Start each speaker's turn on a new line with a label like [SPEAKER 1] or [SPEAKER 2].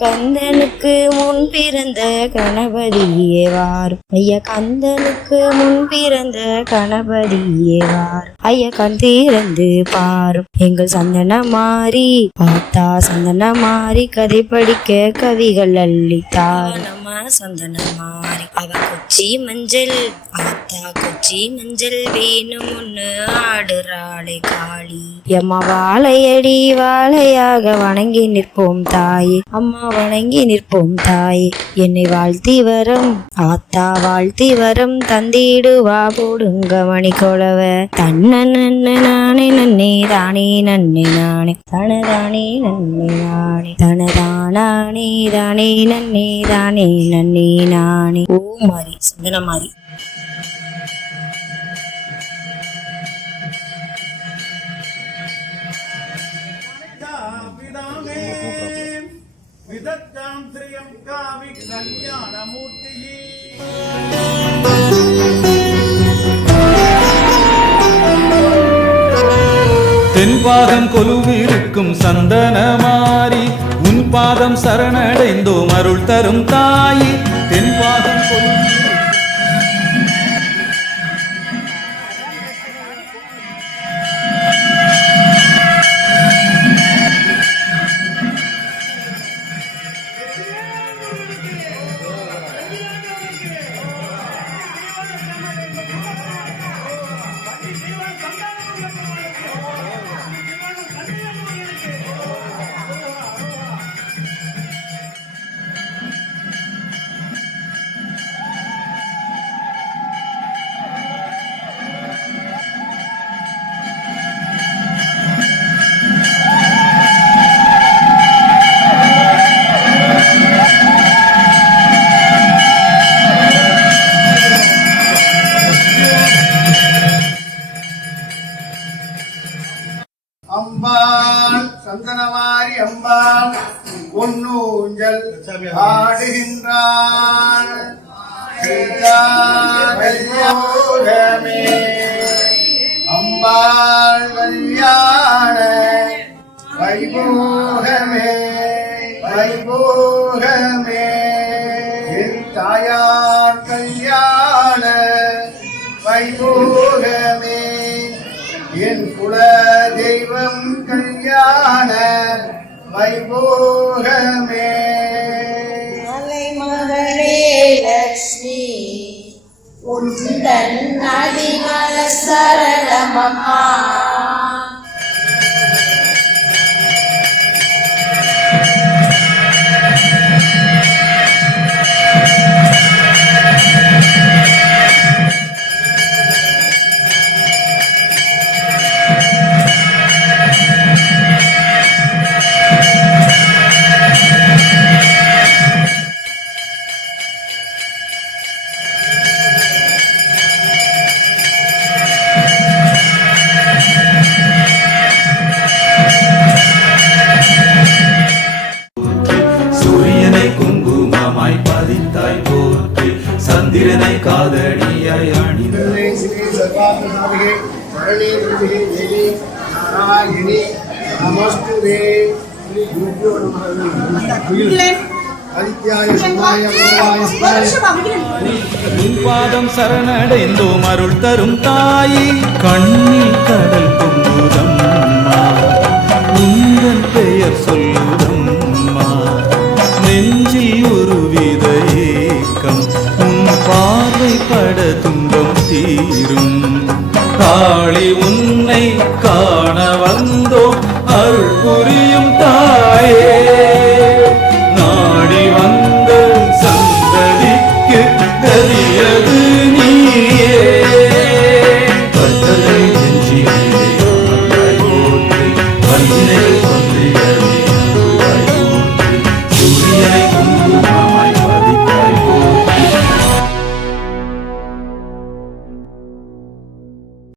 [SPEAKER 1] கந்தனுக்கு முன் பிறந்த கணபதியே ஐயா கந்தனுக்கு முன் பிறந்த கணபதியே ஐயா கண் திறந்து பார். எங்கள் சந்தன மாறி பார்த்தா சந்தன மாறி கதை படிக்க கவிகள் அள்ளித்தார். நம்ம சந்தன மாறி அவ கொச்சி மஞ்சள் ஆத்தா கொச்சி மஞ்சள் வேணும் ஆடுறாளே காளி. எம்மா வாழையடி வாழையாக வணங்கி நிற்போம் தாயே. அம்மா வணங்கி நிற்போம் தாய்? என்னை வாழ்த்தி வரம். ஆத்தா வாழ்த்தி வரம். தந்திடுவா போடுங்க மணி கொலவ தன்ன நன்ன நானே நன்னே தானே நன்னே நானே. தனதானே நன்னே நானே. தனதானே தானே நன்னே தானே நன்னே நானே. ஓ மாறி சுந்தன மாறி.
[SPEAKER 2] விதத்தாம் ஸ்ரீயம் காவி கல்யாணமூர்த்தியே.
[SPEAKER 3] தென்பாகம் கொலுவிருக்கும் சந்தனமாரி உன் பாதம் சரணடைந்தோம் அருள் தரும் தாயி. தென்பாகம் கொலுவிருக்கும்
[SPEAKER 2] அம்பாள் சந்தனமாரி அம்பாள் பொன்னூஞ்சல் ஆடுகின்றாள் அம்பாள் கல்யாண வைபோகமே. வைபோகமே. என் தாயார் கல்யாண வைபோகமே. என் குல தெய்வம் கல்யாண வைபோகமே.
[SPEAKER 4] மகளே லக்ஷ்மி உந்தன் அடிமல சரணமம்மா.
[SPEAKER 2] சர்வாத்மநாதிகே சரணே துர்கே தேவி நாராயணி நமஸ்துதே குருஜோ நமः
[SPEAKER 3] பாதம் சரணடைந்தோம் அருள் தரும் தாயி கண்ணில் கடல் பொங்குதம்மா உந்தன் பெயர் சொல்லுதம்மா நெஞ்சில் ஒரு வித ஏக்கம் உன் பார்வை பட துன்பம் தீரும் காளி உன்னை கா